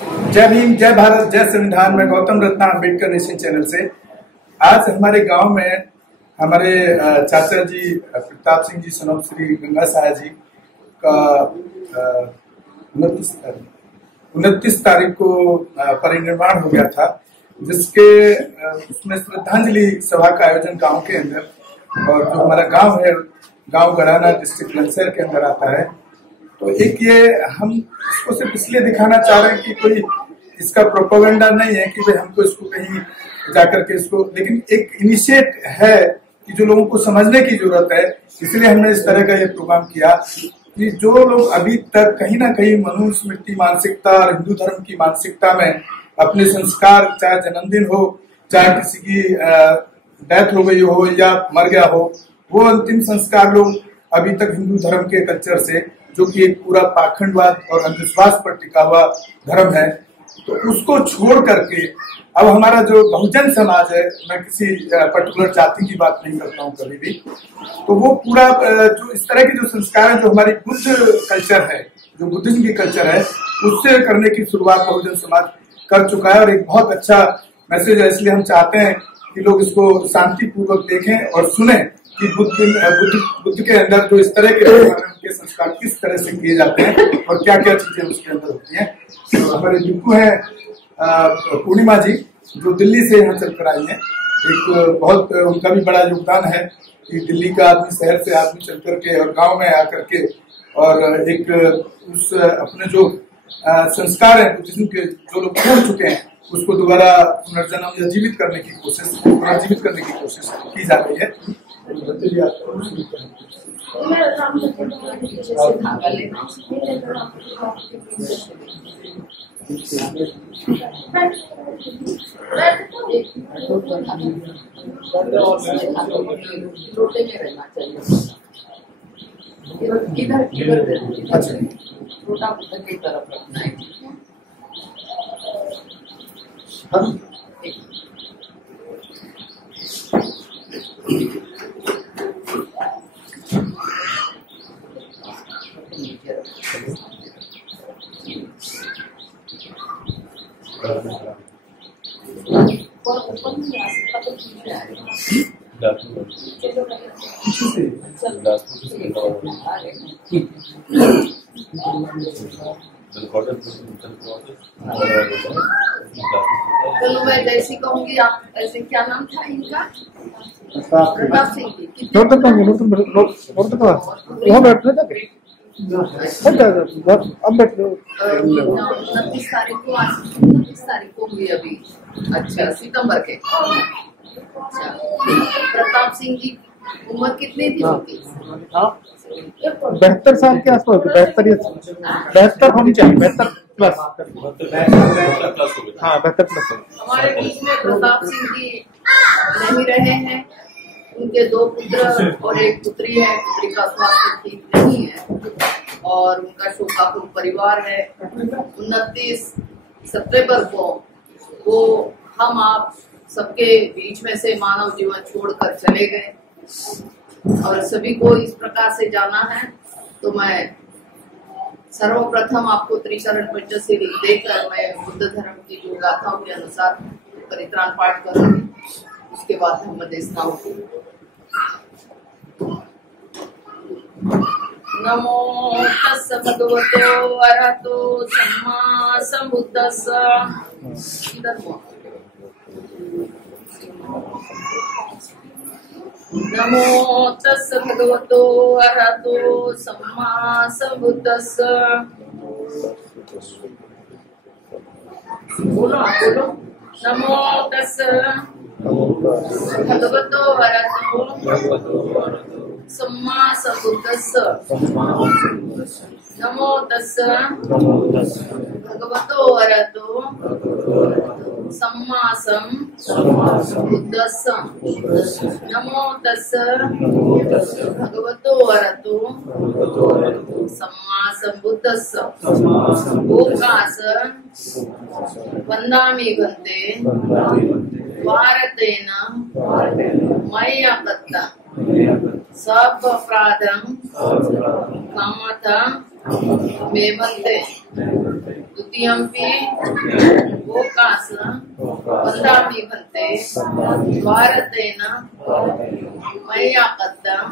जय भीम, जय भारत, जय संविधान। में गौतम रत्ना अम्बेडकर नेशन चैनल से आज हमारे गांव में हमारे चाचा जी प्रताप सिंह जी सनम श्री गंगा साहा जी का 29 तारीख को परिनिर्वाण हो गया था, जिसके उसमें श्रद्धांजलि सभा का आयोजन गांव के अंदर, और जो हमारा गांव है गांव गड़ाना डिस्ट्रिक्ट लंसर के अंदर आता है। तो एक ये हम इसको सिर्फ इसलिए दिखाना चाह रहे हैं कि कोई इसका प्रोपेगेंडा नहीं है कि भाई हमको इसको कहीं जाकर के इसको, लेकिन एक इनिशिएट है कि जो लोगों को समझने की जरूरत है। इसलिए हमने इस तरह का ये प्रोग्राम किया कि जो लोग अभी तक कहीं ना कहीं मनुस्मृति मानसिकता और हिंदू धर्म की मानसिकता में अपने संस्कार, चाहे जन्मदिन हो, चाहे किसी की डेथ हो गई हो या मर गया हो, वो अंतिम संस्कार लोग अभी तक हिंदू धर्म के कल्चर से, जो कि एक पूरा पाखंडवाद और अंधविश्वास पर टिका हुआ धर्म है, तो उसको छोड़ करके अब हमारा जो बहुजन समाज है, मैं किसी पर्टिकुलर जाति की बात नहीं करता हूँ कभी भी, तो वो पूरा जो इस तरह के जो संस्कार है, जो हमारी बुद्ध कल्चर है, जो बुद्धिज्म की कल्चर है, उससे करने की शुरुआत बहुजन समाज कर चुका है। और एक बहुत अच्छा मैसेज है, इसलिए हम चाहते हैं कि लोग इसको शांतिपूर्वक देखें और सुने कि बुद्ध के अंदर जो इस तरह के संस्कार किस तरह से किए जाते हैं और क्या क्या चीजें उसके अंदर होती हैं। तो हमारे बिल्कु है पूर्णिमा जी, जो दिल्ली से यहाँ चल कर आई है। एक बहुत उनका भी बड़ा योगदान है कि दिल्ली का आदमी, शहर से आदमी चल करके और गांव में आकर के और एक उस अपने जो संस्कार है जिनके जो लोग छोड़ चुके हैं, उसको दोबारा पुनर्जन्म या जीवित करने की कोशिश की जा रही है। अच्छा, छोटा बुद्ध की तरफ रखना है। चलो मैं जैसी कहूँगी आप ऐसे। क्या नाम था इनका? प्रताप सिंह जी। 29 तारीख को हुई अभी। अच्छा, सितंबर के। अच्छा, प्रताप सिंह जी उम्र कितनी थी उनकी? 72 साल के आसपास, 72 होनी चाहिए, 72 प्लस। हाँ, 72 प्लस। हमारे बीच में प्रताप सिंह जी नहीं रहे हैं। उनके 2 पुत्र और 1 पुत्री है। पुत्री का स्वास्थ्य ठीक नहीं है और उनका शोकाकुल परिवार है। 29 सितंबर को वो हम आप सबके बीच में से मानव जीवन छोड़कर चले गए और सभी को इस प्रकार से जाना है। तो मैं सर्वप्रथम आपको त्रिशरण पंचशील देकर मैं बुद्ध धर्म की जो गाथाओं के अनुसार परित्राण पाठ करूंगी। उसके बाद हम देशना होगी। नमो तस्स भगवतो अरहतो सम्मा सम्बुद्धस्स। नमो तस्स भगवतो अरहतो सम्मा सम्बुद्धस्स। बोलो बोलो। नमो तस्स भगवतो अरहतो सम्मा सम्बुद्धस्स। नमो तस्स भगवतो अरहतो सम्मा सम्बुद्धस्स। नमो तस्स भगवतो अरहतो सम्मा सम्बुद्धस्स। ओकास वन्दामि भन्ते भारतेन मया दत्ता सब अपराधं कामता मे भन्ते। द्वितीय द्वितीयंपि ओकास वन्दामि भन्ते भारतेन मया कृतं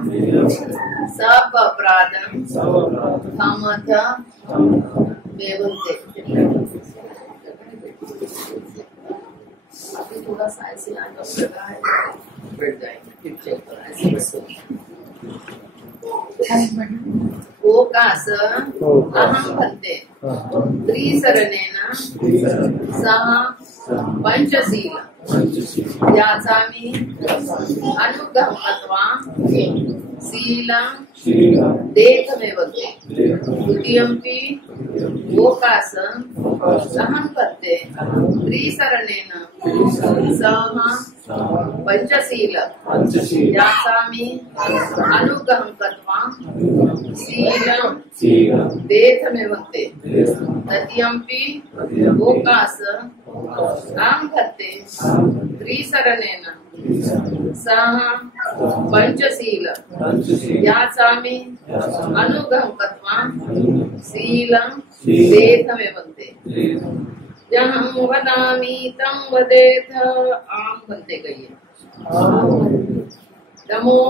सब अपराधं क्षमता मे भन्ते। अभी थोड़ा सा ऐसे आगे लगा है, बैठ जाएंगे ऐसे। ओकास अहं भन्ते त्रिसरणेन सह पंचशील याचामि अनुग्रहं कृत्वा शीलं देहमेव ते। द्वितीयंपि ओकास अहं भन्ते त्रिसरणेन सह पंचशील याचामि अनुग्रहं कृत्वा शीलं देहमेव ते। तृतीयंपि ओकास अहं भन्ते त्रिसरणेन सह पंचशील याचामि अनुग्रहं कृत्वा शीलं देहमेव ते। जहं वदामि तं वदेथ। आं भन्ते कहिए। नमो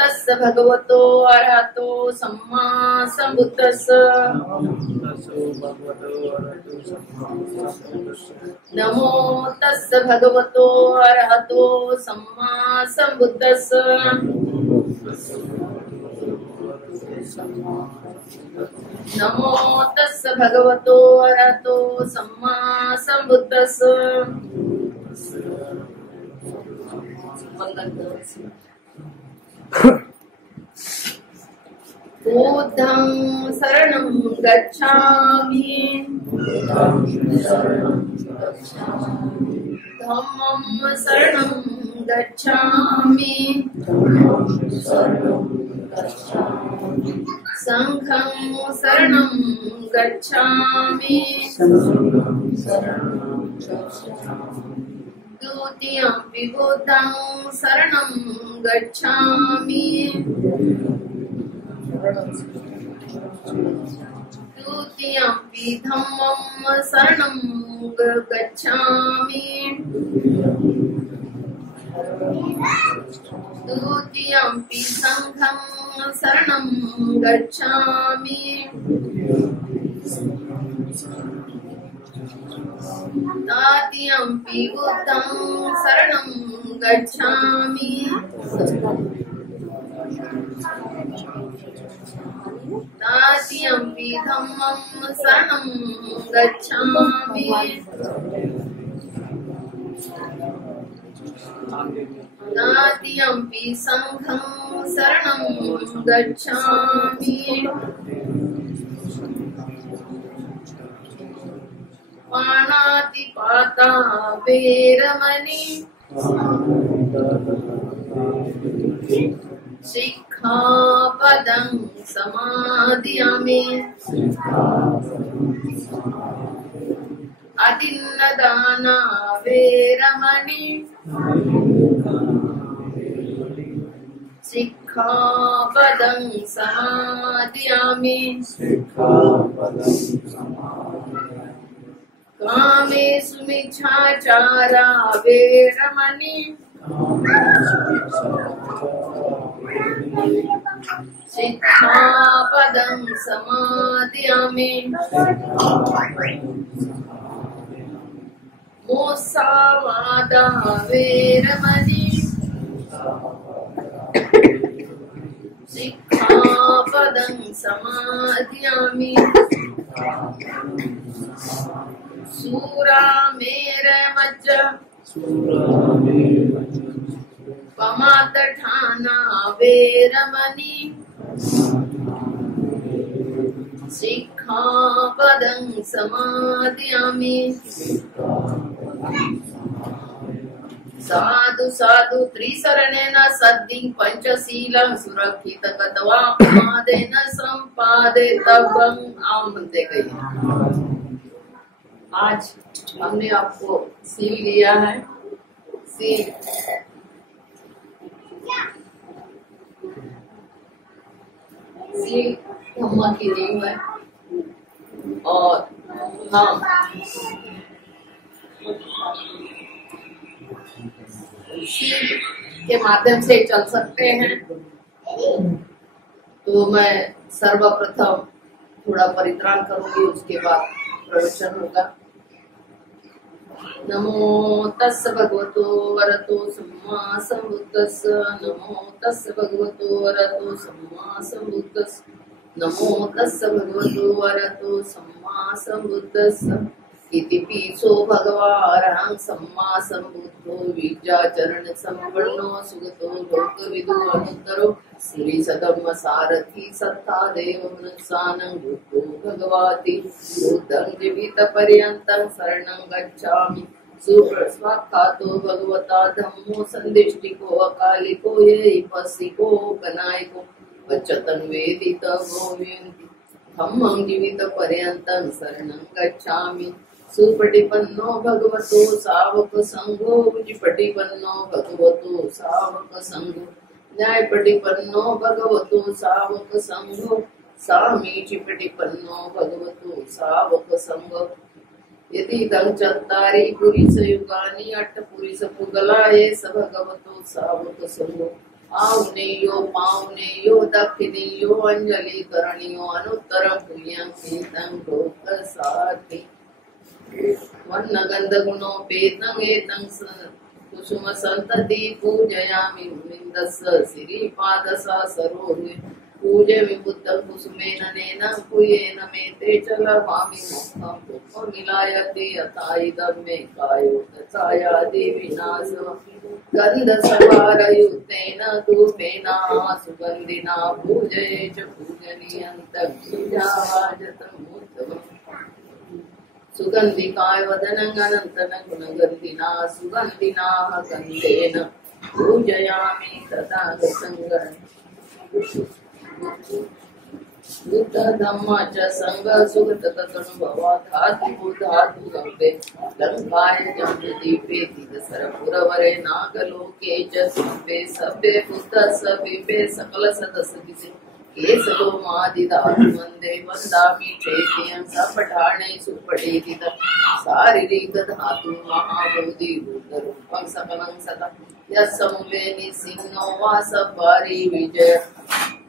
तस्य भगवतो अरहतो सम्मा सम्बुद्धस्स। नमो तस्य भगवतो अरहतो सम्मा सम्बुद्धस्स। नमो तस्य भगवतो अरहतो सम्मा सम्बुद्धस्स। बुद्धं शरणं गच्छामि धम्मं शरणं गच्छामि संघं शरणं गच्छामि द्वितीयंपि बुद्धं शरणं गच्छामि द्वितीयंपि धम्मं शरणं गच्छामि द्वितीयंपि संघं शरणं गच्छामि तृतीयंपि बुद्धं शरणं गच्छामि तृतीयंपि धम्मं शरणं गच्छामि तृतीयंपि संघं शरणं गच्छामि पाणातिपाता वेरमणि सिक्खापदं समादयामि अदिन्नदाना वेरमणि सिक्खापदं समादयामि कामेषु मिच्छाचारा वेरमणि सिक्खापदं समादयामि मुसावादा वेरमणि सिक्खापदं समादयामि सूरामेरमज्ज पमादठाना वेरमणि सिक्खापदं समादयामि साधु साधु त्रिशरणेन सद्दिं पंचशीलं सुरक्षित गत्वा प्रमादेन संपादितव्यं। आम बनते गए। आज हमने आपको सील लिया है। सील धम्म की नींव है और हम के माध्यम से चल सकते हैं। तो मैं सर्वप्रथम थोड़ा परित्राण करूंगी, उसके बाद प्रवचन होगा। नमो तस् भगवतो वरतो सम्मा सम्बुद्धस्स। नमो तस् भगवतो वरतो सम्मा सम्बुद्धस्स। नमो तस् भगवतो वरतो सम्मा सम्बुद्धस्स। इति पीसो भगवान् सम्मा सम्बुद्धो विद्याचरण संपन्नो सुगतो लोकविदो अनुत्तरो श्री सदम सारथी सत्ता देव मनुष्यानं बुद्धो भगवाति बुद्धं जीवित पर्यन्तं शरणं गच्छामि। सुप्रस्वाख्यातो भगवता धम्मो संदिष्टिको अकालिको ये पस्सिको कनायको वचतं वेदित गोविन्द धम्मं जीवित पर्यन्तं शरणं गच्छामि। सुपटिपन्नो भगवतो सावक संघो विपटिपन्नो भगवतो सावक संघो न्यायपटिपन्नो भगवतो सावक संघो सामीचिपटिपन्नो भगवतो सावक संघो। यदि दं चत्तारि पुरिसयुगानि अट्टपुरिसपुगलाये स भगवतो सावक संघो। आउनेयो पाउनेयो दक्षिणेयो अंजलि करणियो अनुत्तरं पुण्यं कीर्तं लोकसाति। वन्नगंध गुणोपेतं एतं कुसुम संतति पूजयामि मुनिन्दस्य श्रीपादसा सरोहे पूजयामि बुद्धं कुसुमेन नैनं कुयेन मेते च लभामि मुखं पुष्पमिलायते यथा इदं मे कायो तथायादि विनाशः। गन्धसभारयुक्तेन धूपेन सुगन्धिना पूजये च पूजनीयन्तं पूजावाजतं उत्तमम्। सुगन्धिकाय वदनं अनन्तन गुणगन्धिना सुगन्धिना गन्धेन पूजयामि तथा गतं बुद्ध धम्म च संग सुगत तनुभवा धातु धातु गम्भे लंकाय जम्बुदीपे दिदसरपुरवरे नागलोके च संभे सभ्ये बुद्ध सभीपे सकल सदस्य केसलो मादिदातु वन्दे वन्दामि चैत्यं सपठाणे सुपठेतित शारीरिक धातु महाबोधि बुद्धरूपं सकलं सदा यस्समुवेनि सिंहो वा सपारि विजय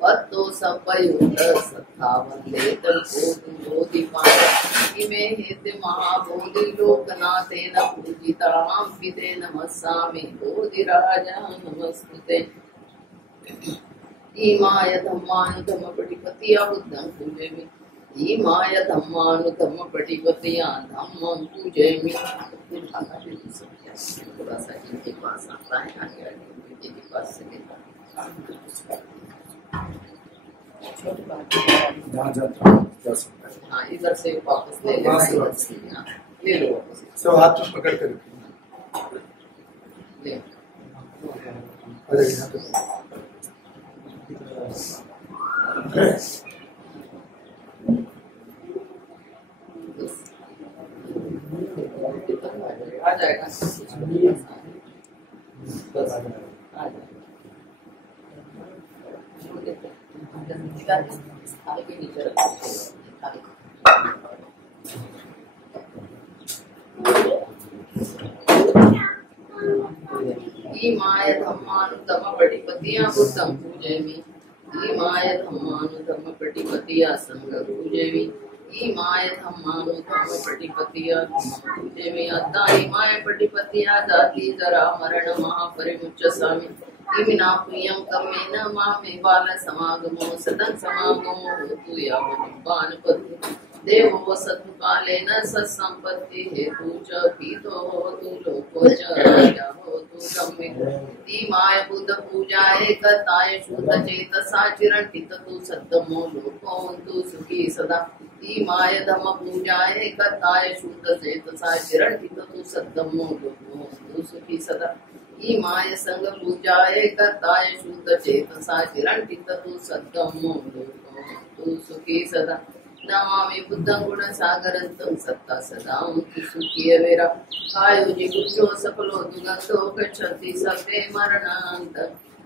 वत्तो सपयुत सत्ता वन्दे तल्पोतु बोधिपाण इमे हेते महाबोधि लोकनाथेन पूजितां पिते नमस्सामि बोधिराजा नमस्ते। ईमाय धम्मानुधम्मपटिपतिया बुद्धं पूजयामि। ईमाय धम्मानुधम्मपटिपतिया धम्मं पूजयामि। थोड़ा सा इनके पास आता है, आगे आगे इनके पास से छोटी बात जहाँ जाता हूँ जा सकता है। हाँ, इधर से वापस ले लो, इधर से ले लो वापस। सब हाथ में पकड़ कर ले अरे यहाँ पे आ जाएगा बस आ जाएगा। थाली के नीचे रखो। ईमाय धम्मानुधम्मपटिपतिया बुद्धं पूजयामि। ईमाय धम्मानुधम्मपटिपतिया संघं पूजयामि। ईमाय धम्मानुधम्मपटिपतिया पूजयामि। अद्धा ईमाय पटिपतिया जाति जरा मरण महापरिमुच्यसामि। इमिना पुण्यं कम्मेन मामे बाल समागमो सदं समागमो होतु यावनुपानपति देवो वसतु कालेन सत्सम्पत्ति हेतु च पीतो होतु लोको च राजा होतु सम्यक्। ईमाय बुद्ध पूजाये कर्ताय शुद्ध चेतसा चिरंटिततु सद्धमो लोको होतु सुखी सदा। ईमाय धम्म पूजाये कर्ताय शुद्ध चेतसा चिरंटिततु सद्धमो लोको होतु सुखी सदा। ईमाय संग पूजाये कर्ताय शुद्ध चेतसा चिरंटिततु सद्धमो लोको होतु सुखी सदा। नमामि बुद्धं गुणसागरं सत्ता सदा सुखी वेरा कायो जिगुप्तो सफलो दुगंधो गच्छति सर्वे मरणान्त।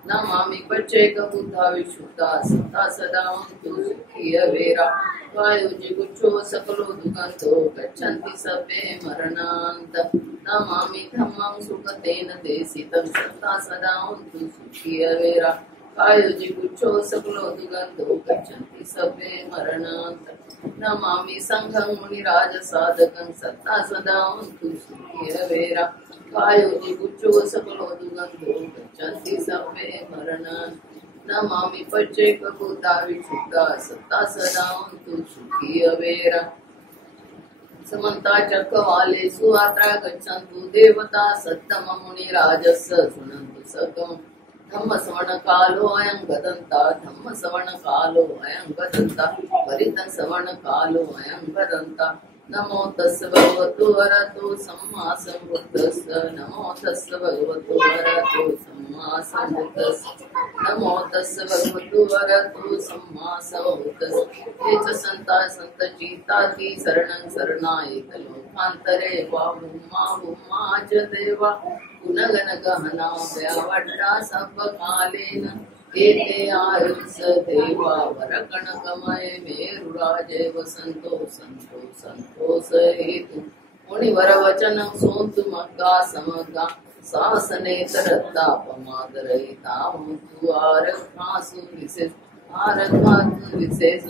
नमामि पच्चैक बुद्धा विशुद्धा सत्ता सदा तु सुखी अवेरा वायुजिगुच्छो सकलो दुगन्धो गच्छन्ति सर्वे मरणान्त नमामि धम्मं सुखतेन देशितं सत्ता सदा तु सुखी अवेरा वायुजिगुच्छो सकलो दुगन्धो गच्छन्ति सर्वे मरणान्त नमामि संघं मुनिराज साधकं सत्ता सदा तु सुखी अवेरा वायुजिगुच्छो सकलो दुगन्धो गच्छन्ति सर्वे मरणान्त नमामि पच्चैक बुद्धा विशुद्धा सत्ता सदा तु सुखी अवेरा समन्ता चक्रवालेषु अत्र गच्छन्तु देवता सत्तम मुनिराजस्य शृण्वन्तु सकम् धम्म श्रवण कालो अयं गदन्ता धम्म श्रवण कालो अयं गदन्ता परितं श्रवण कालो अयं गदन्ता नमो तस्य भगवतो अरहतो सम्मा सम्बुद्धस्य नमो तस्य भगवतो अरहतो सम्मा सम्बुद्धस्य नमो तस्य भगवतो अरहतो सम्मा सम्बुद्धस्य ये च सन्ता सन्तचित्ताति शरणं शरणायत लोकान्तरे वाहुमा च देवा गुणगण गहना व्यावड्डा सर्वकालेन एते आयुष देवा वरकणकमय मेरुराजे वसन्तो संतो संतोष हेतु मुनिवर वचन सोन्तु मग्गा समग्गा शासने तरत्तापमादरहिता मुतु आरक्षासु विशेष आरक्षासु विशेष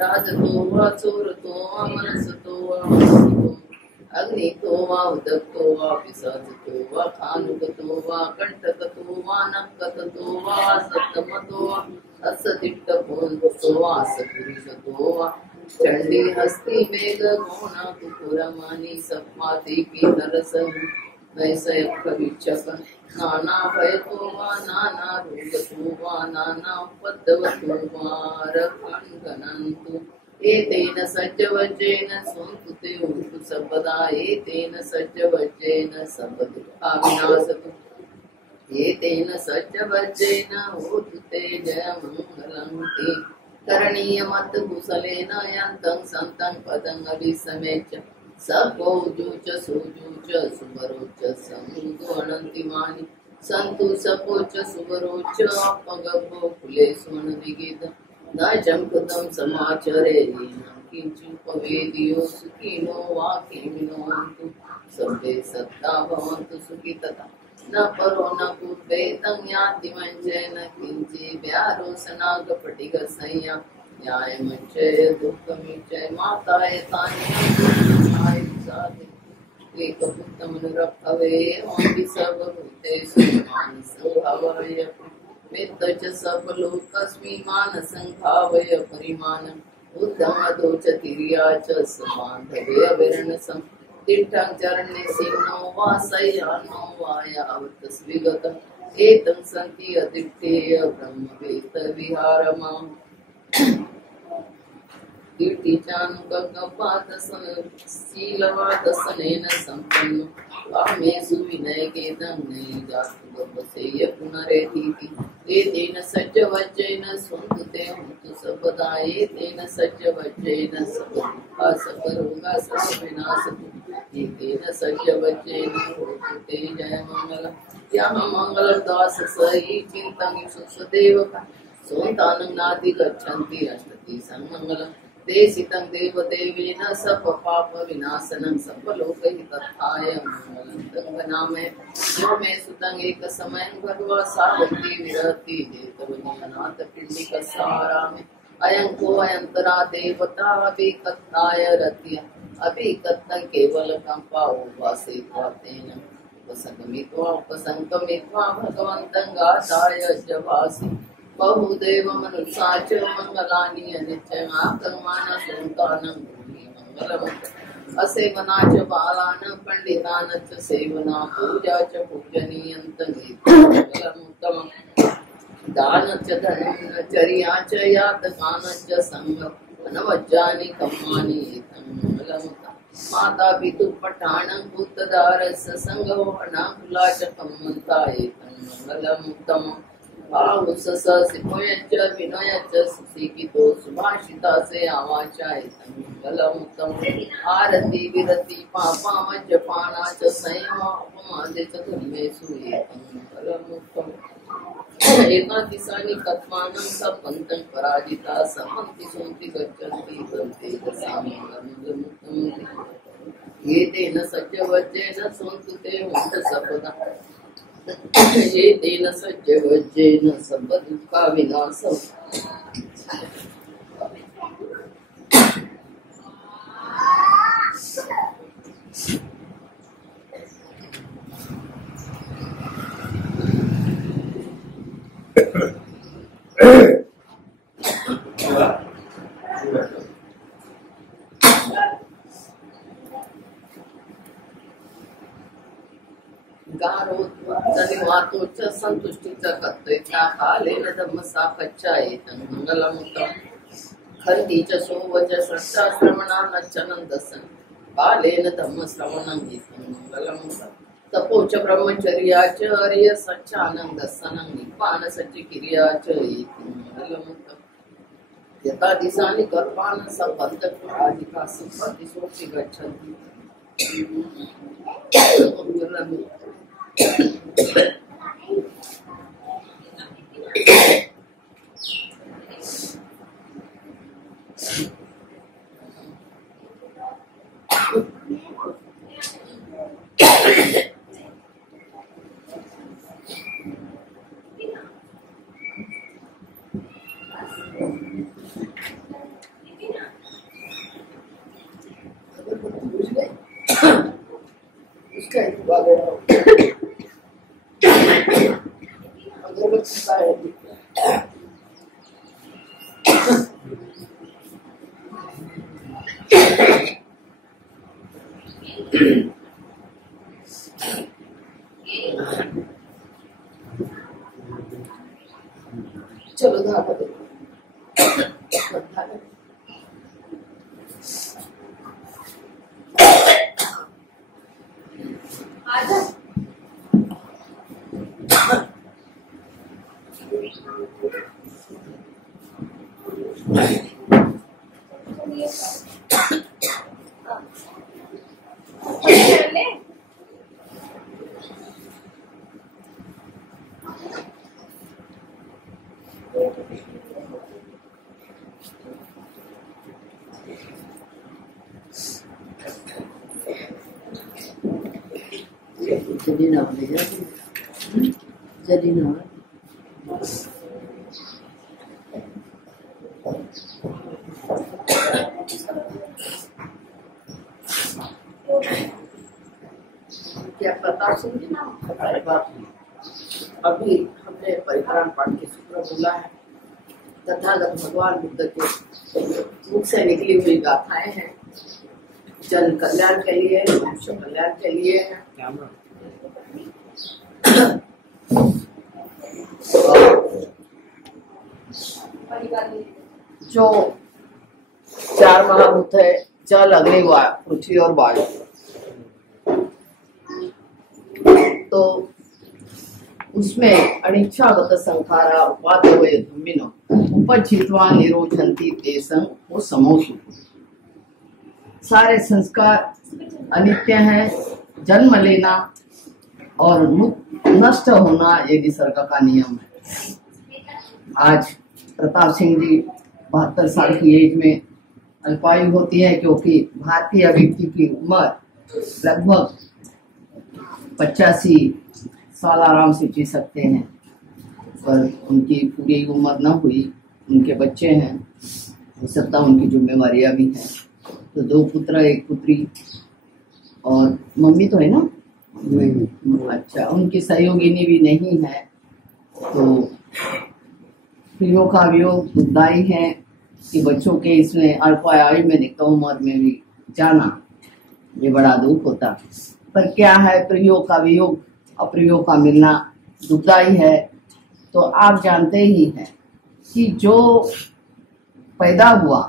राजतो वा चोरतो वा मनसतो वा मनसतो अग्नितो वा उदक्तो वा पिशाचतो वा खानुकतो वा कंटकतो वा नक्कतो वा सप्तमतो वा असतिट्टपोन्तो वा सपुरुषतो वा चंडी हस्ती मेघ गौण कुकुरमणि सप्माति की तरसं वैसयख विचक नाना भयतो वा नाना रोगतो वा नाना उपद्रवतो वा रखण्डनन्तु एतेन सज्जवज्रेण संकुते होतु सर्वदा एतेन सज्जवज्रेण सर्वदुःखा विनाशतु एतेन सज्जवज्रेण होतु ते जयमङ्गलं ते करणीयमत् कुशलेन यन्तं सन्तं पदं अभिसमेच्य सभोजो च सोजो च सुवरो च समृद्धो अनन्तिमानि सन्तु सपो च सुवरो च अपगभो कुले सुवर्णविगीतम् न जंकृतं समाचरे किंचुपवेदियो सुखिनो वा किमिनोन्तु सर्वे सत्ता भवन्तु सुखी तथा न परो न पूर्वे तं याति मञ्चेन किञ्चि व्यारोसनागपटिग संया न्यायमञ्चय दुःखमिञ्चय माताय तानि साधि एकपुत्रमनुरक्षवे ओंपि सर्वभूतेषु मानसभावय मित्त च सर्वलोकस्मि मानसंभावय परिमाणम् उद्धमदो च तिर्या च समान्धवे अविरणसं तीर्थं चरणे सिंहो वा शय्यानो वा यावतस्विगतम् एतं सन्ति अदित्तेय ब्रह्मवेत्त विहारमाम् शीलवादसनेन सम्पन्नो कामेषु विनयकेदं नैजातु पुनरेतीति एतेन सज्जवज्रेण स्वन्तु ते हन्तु सर्वदा एतेन सज्जवज्रेण सर्वदुःखा सर्वरोगा सर्वविनाशतु एतेन सज्जवज्रेण होतु ते जयमङ्गलम् यः मङ्गलदास स हि चिन्तं सुदेवः सोन्तानं नाति गच्छन्ति अष्टति सन्मङ्गलम् देशितं देवदेवेन सपपाप विनाशनं सपलोकहितत्थाय मङ्गलं तङ्गनामे यो मे सुतं एकसमयं भगवा सावती विरति जेतवनीनाथ पिण्डिकसारामे अयं को अयंतरा देवता अभिकत्ताय रत्य अभिकत्तं केवलकं उपासित्वा तेन उपसंगमित्वा भगवन्तं गाथाय जवासि बहुदेव मनुष्या च मंगलानि अनित्यमाकर्माण संतानं भूमि मंगलम् असेवना च बालान् पंडितान् च सेवना पूजा च पूजनीयन्तं मंगलमुत्तमम् दान च धनं चर्या च यातकान् च संग अनवज्जानि कम्मानि एतं मंगलमुत्तमम् माता पितु पठाणं पुत्रदारस्य संगो अनाकुला च कम्मन्ता एतं मंगलमुत्तमम् सिपोयच्च विनयच्च सुशिक्षितो सुभाषिता से आवाचाय मंगलमुत्तमम् आरति विरति पापामज्जपाना च संयम अपमादे च धर्मेषु एतं मंगलमुत्तमम् एतादृशानि कथमानं सपन्तं पराजिता समन्ति सोन्ति गच्छन्ति गन्ते दशामङ्गलमुक्तं एतेन सज्जवज्जेन सोन्तु ते मुक्त सपदा एतेन सज्जवज्जेन सर्वदुःखा विनाशम् धन्यवादोच्च संतुष्टिच कर्तव्या कालेन धम्मसा कच्चायेतं मंगलमुक्तं खन्ति च सोवच श्रद्धा श्रवणानच्चनन्दसन् कालेन धम्मश्रवणं एतं मंगलमुक्तं तपो च ब्रह्मचर्या च हरिय सच्चानन्दसनं निप्पान सच्चिक्रिया च एतं मंगलमुक्तं यथा दिशानि कर्माणि सपन्थपराजिता सपदिशोऽपि गच्छन्ति चलो धारा दे आजा jadi namanya jadi nama क्या प्रताप सिंह जी नाम अभी हमने परित्राण पाठ के सूत्र बोला है तथागत भगवान बुद्ध के मुख से निकली हुई गाथाएं हैं जन कल्याण के लिए मनुष्य कल्याण के लिए है जो चार महाभूत है जल अग्नि पृथ्वी और वायु तो उसमें अनिच्छागत संखारा उपादेय धूमिनो उपजित्वा निरोचन्ति तेसं वो समोषु सारे संस्कार अनित्य हैं जन्म लेना और नष्ट होना ये निसर्ग का नियम है। आज प्रताप सिंह जी 72 साल की एज में अल्पायु होती है क्योंकि भारतीय व्यक्ति की उम्र लगभग 85 साल आराम से जी सकते हैं पर उनकी पूरी उम्र न हुई उनके बच्चे हैं हो सकता उनकी जिम्मेवारियां भी हैं तो 2 पुत्र 1 पुत्री और मम्मी तो है ना नहीं अच्छा उनकी सहयोगिनी भी नहीं है तो प्रियो का वियोग दुखदायी है कि बच्चों के इसमें अल्पायु में कम उम्र में भी जाना ये बड़ा दुख होता पर क्या है प्रियो का वियोग अप्रियो का मिलना दुखदायी है तो आप जानते ही हैं कि जो पैदा हुआ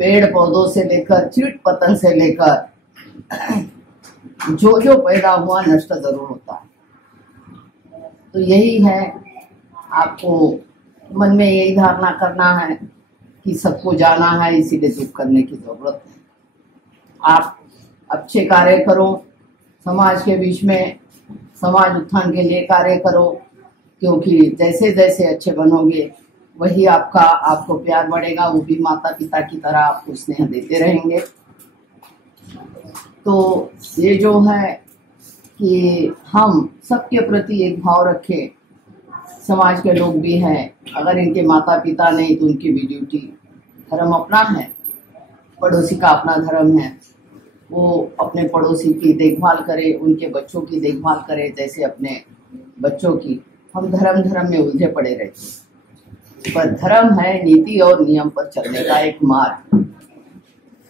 पेड़ पौधों से लेकर कीट पतंग से लेकर जो जो पैदा हुआ नष्ट जरूर होता है तो यही है आपको मन में यही धारणा करना है कि सबको जाना है इसीलिए दुख करने की जरूरत है। आप अच्छे कार्य करो समाज के बीच में समाज उत्थान के लिए कार्य करो क्योंकि जैसे जैसे अच्छे बनोगे वही आपको प्यार बढ़ेगा, वो भी माता पिता की तरह आपको स्नेह देते रहेंगे। तो ये जो है कि हम सबके प्रति एक भाव रखें। समाज के लोग भी हैं, अगर इनके माता पिता नहीं तो उनकी भी ड्यूटी, धर्म अपना है, पड़ोसी का अपना धर्म है, वो अपने पड़ोसी की देखभाल करे, उनके बच्चों की देखभाल करे जैसे अपने बच्चों की। हम धर्म में उलझे पड़े रहते, पर धर्म है नीति और नियम पर चलने का एक मार्ग।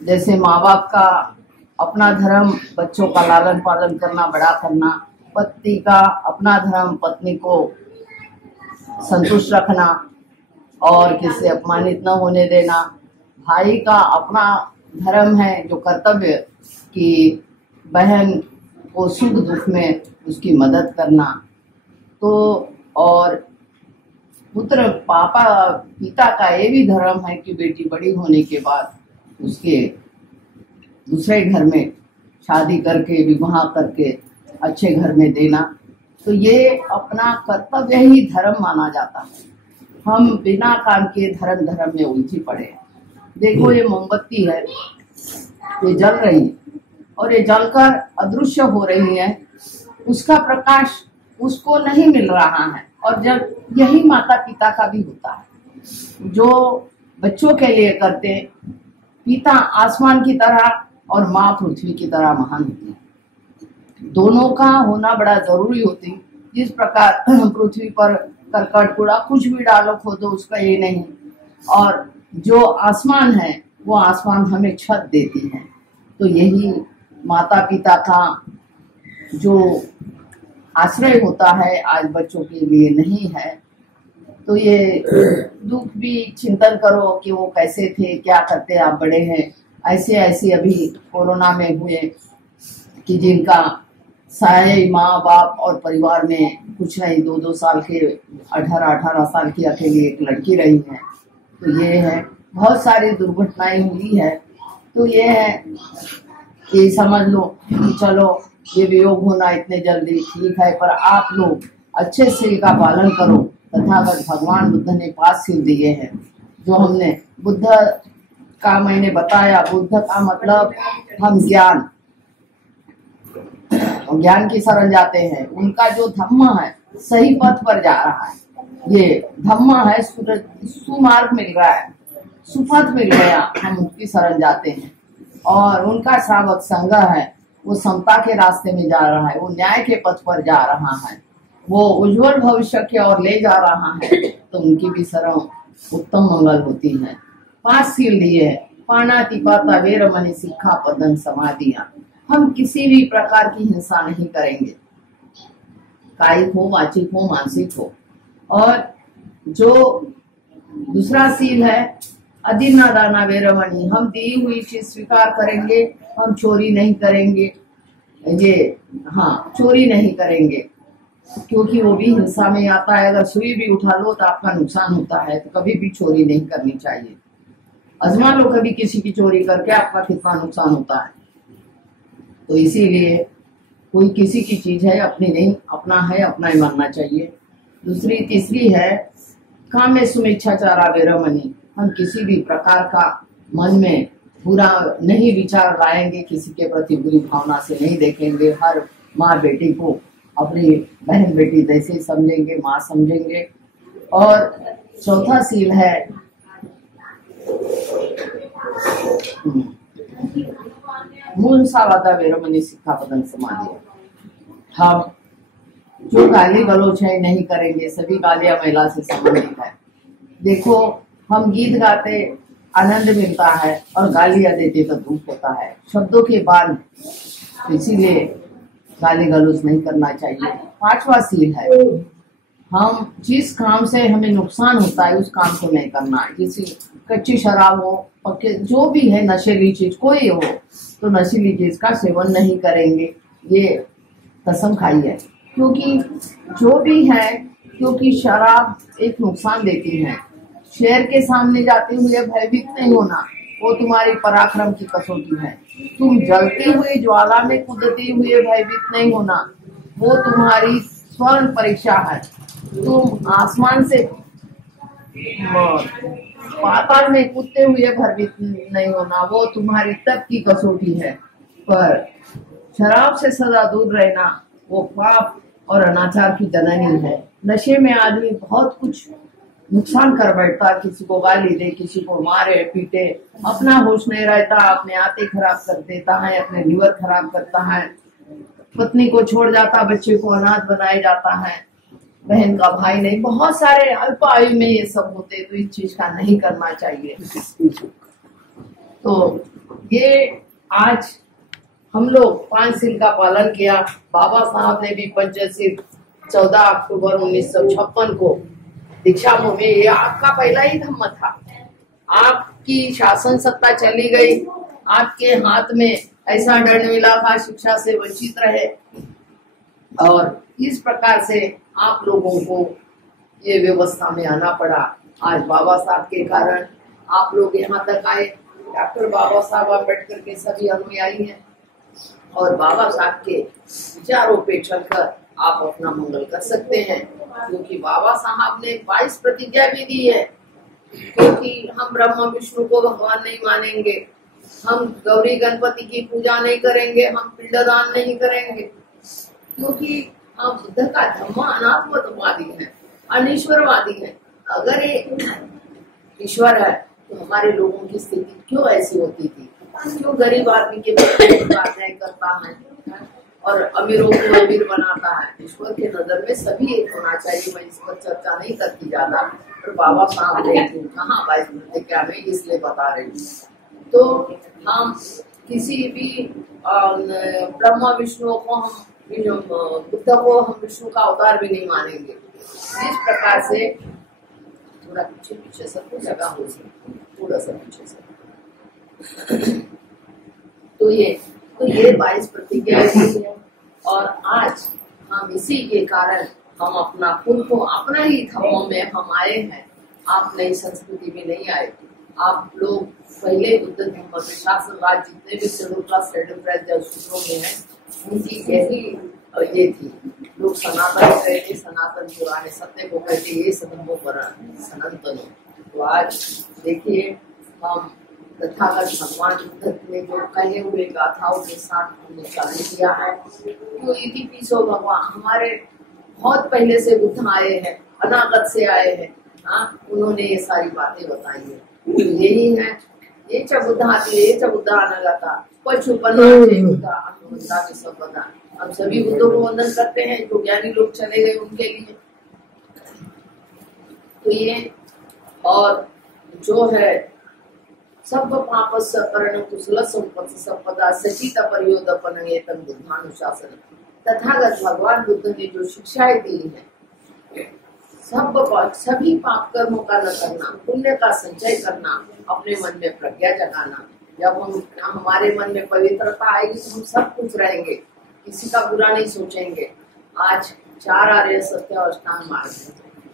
जैसे माँ बाप का अपना धर्म बच्चों का लालन पालन करना, बड़ा करना, पति का अपना धर्म पत्नी को संतुष्ट रखना और किसी अपमानित न होने देना, भाई का अपना धर्म है जो कर्तव्य कि बहन को सुख दुख में उसकी मदद करना। तो और पुत्र पिता का ये भी धर्म है कि बेटी बड़ी होने के बाद उसके दूसरे घर में शादी करके विवाह करके अच्छे घर में देना। तो ये अपना कर्तव्य ही धर्म माना जाता है। हम बिना काम के धर्म में उलझी पड़े हैं। देखो ये मोमबत्ती है, ये जल रही है और ये जलकर अदृश्य हो रही है, उसका प्रकाश उसको नहीं मिल रहा है। और जब यही माता पिता का भी होता है, जो बच्चों के लिए करते, पिता आसमान की तरह और माँ पृथ्वी की तरह महान होती है। दोनों का होना बड़ा जरूरी होती। जिस प्रकार पृथ्वी पर करकट कूड़ा कुछ भी डालो खोदो उसका ये नहीं, और जो आसमान है वो आसमान हमें छत देती है। तो यही माता पिता का जो आश्रय होता है आज बच्चों के लिए नहीं है। तो ये दुख भी चिंतन करो कि वो कैसे थे, क्या करते, आप बड़े हैं। ऐसे अभी कोरोना में हुए कि जिनका सारे माँ बाप और परिवार में कुछ नहीं, 2-2 साल के 18-18 साल की अकेली एक लड़की रही है। तो ये है, बहुत सारी दुर्घटनाएं हुई है। तो ये है कि समझ लो कि चलो ये वियोग होना इतने जल्दी ठीक है, पर आप लोग अच्छे से का पालन करो। तथागत भगवान बुद्ध ने 5 सील दिए हैं जो हमने बुद्ध का मैंने बताया। बुद्ध का मतलब हम ज्ञान की शरण जाते हैं। उनका जो धम्म है सही पथ पर जा रहा है, ये धम्म है, सुमार्ग मिल रहा है, सुपथ मिल गया, हम उनकी शरण जाते हैं। और उनका श्रावक संघ है, वो समता के रास्ते में जा रहा है, वो न्याय के पथ पर जा रहा है, वो उज्जवल भविष्य की ओर ले जा रहा है। तो उनकी भी शरण उत्तम मंगल होती है। 5 सील दिए है, पाणातिपाता वेरमणि सिक्खापदं समाधियां। हम किसी भी प्रकार की हिंसा नहीं करेंगे, कायिक हो, वाचिक हो, मानसिक हो। और जो दूसरा सील है अदिन्ना दाना वेरमणि, हम दी हुई चीज स्वीकार करेंगे, हम चोरी नहीं करेंगे। ये चोरी नहीं करेंगे क्योंकि वो भी हिंसा में आता है। अगर सुई भी उठा लो तो आपका नुकसान होता है, तो कभी भी चोरी नहीं करनी चाहिए। आजमा लो कभी किसी की चोरी करके आपका कितना नुकसान होता है। तो इसीलिए कोई किसी की चीज है अपनी नहीं, अपना है अपना ही मानना चाहिए। तीसरी है कामे सुमिच्छाचारा वेरमणि, हम किसी भी प्रकार का मन में बुरा नहीं विचार लाएंगे, किसी के प्रति बुरी भावना से नहीं देखेंगे। हर माँ बेटी को अपनी बहन बेटी जैसे समझेंगे, माँ समझेंगे। और चौथा सील है मूलसावादा वेरमणि सिक्खापदं समाधियां। हम जो गाली गलौज है नहीं करेंगे, सभी गालियां महिला से संबंधित है। देखो हम गीत गाते आनंद मिलता है और गालियां देते तो दुख होता है, शब्दों के बाद, इसीलिए गाली गलौज नहीं करना चाहिए। 5वां सील है हम जिस काम से हमें नुकसान होता है उस काम को नहीं करना है। जैसे कच्ची शराब हो, पक्के जो भी है, नशीली चीज कोई हो, तो नशीली चीज का सेवन नहीं करेंगे, ये कसम खाई है। क्योंकि जो भी है, क्योंकि शराब एक नुकसान देती है। शेर के सामने जाते हुए भयभीत नहीं होना, वो तुम्हारी पराक्रम की कसौटी है। तुम जलती हुई ज्वाला में कूदते हुए भयभीत नहीं होना, वो तुम्हारी स्वर्ण परीक्षा है। तुम आसमान से पाताल में कूदते हुए भयभीत नहीं होना, वो तुम्हारी तप की कसौटी है। पर शराब से सदा दूर रहना, वो पाप और अनाचार की जननी है। नशे में आदमी बहुत कुछ नुकसान कर बैठता, किसी को गाली दे, किसी को मारे पीटे, अपना होश नहीं रहता, अपने आते खराब कर देता है, अपने लीवर खराब करता है, पत्नी को छोड़ जाता, बच्चे को अनाथ बनाया जाता है, बहन का भाई नहीं, बहुत सारे अल्प आयु में ये सब होते। तो इस चीज का नहीं करना चाहिए। तो ये आज हम लोग पंचशील का पालन किया। बाबा साहब ने भी पंचशील 14 अक्टूबर 1956 को दीक्षा भूमि, ये आपका पहला ही धम्म था। आपकी शासन सत्ता चली गई, आपके हाथ में ऐसा दंड मिला था, शिक्षा से वंचित रहे, और इस प्रकार से आप लोगों को ये व्यवस्था में आना पड़ा। आज बाबा साहब के कारण आप लोग यहाँ तक आए। डॉक्टर बाबा साहब अम्बेडकर के सभी अनुयायी हैं और बाबा साहब के विचारों पे चलकर आप अपना मंगल कर सकते हैं, क्योंकि बाबा साहब ने 22 प्रतिज्ञा भी दी है। क्योंकि हम ब्रह्मा विष्णु को भगवान नहीं मानेंगे, हम गौरी गणपति की पूजा नहीं करेंगे, हम पिंडदान नहीं करेंगे, क्योंकि हम बुद्ध का धर्म अनात्मवादी है, अनिश्वरवादी है। अगर ये ईश्वर है तो हमारे लोगों की स्थिति क्यों ऐसी होती थी? क्यों गरीब आदमी के अन्याय करता है और अमीरों को अमीर बनाता है? ईश्वर के नजर में सभी एक होना चाहिए। मैं इस पर चर्चा नहीं करती ज्यादा, और बाबा साहब ने कहा 22 प्रतिज्ञा में, इसलिए बता रही हूँ। तो हम किसी भी ब्रह्मा विष्णु को, हम बुद्ध को हम विष्णु का अवतार भी नहीं मानेंगे। इस प्रकार से थोड़ा पीछे सबको जगह हो सकती, थोड़ा सा पीछे से। तो ये 22 प्रतिज्ञाएं है, और आज हम इसी के कारण हम अपना खुद को अपना ही धर्मों में हम आए हैं। आप नई संस्कृति में नहीं आए। आप लोग पहले बुद्ध धर्म में शासन राज जितने भी शेड्यूल कास्ट शेड्यूल सूत्रों में है, उनकी यही ये थी। लोग सनातन रहे थे, सनातन पुराने सत्य को कहते, ये सदम्भो पर सनातन। तो आज देखिए, हम तथागत भगवान बुद्ध ने जो कहे हुए गाथाओं के साथ हमने चालू किया है। तो इति पिछो भगवान हमारे बहुत पहले से बुद्ध आए हैं, अनागत से आए हैं। उन्होंने ये सारी बातें बताई है। तो यही है, ये च बुद्धाति ये च बुद्धा अनागता पशुपना बुद्धा अनुबंधा विश्वपदा। हम सभी बुद्धों को वंदन करते हैं जो ज्ञानी लोग चले गए उनके लिए। तो ये और जो है सब पापस्य करण कुशल संपत्ति संपदा सचित परियोदपन एतन बुद्धानुशासन। तथागत भगवान बुद्ध ने जो शिक्षाएं दी है, सभी पाप कर्मों का न करना, पुण्य का संचय करना, अपने मन में प्रज्ञा जगाना। जब हमारे मन में पवित्रता आएगी तो हम सब कुछ रहेंगे, किसी का बुरा नहीं सोचेंगे। आज 4 आर्य सत्य और अष्टांग मार्ग।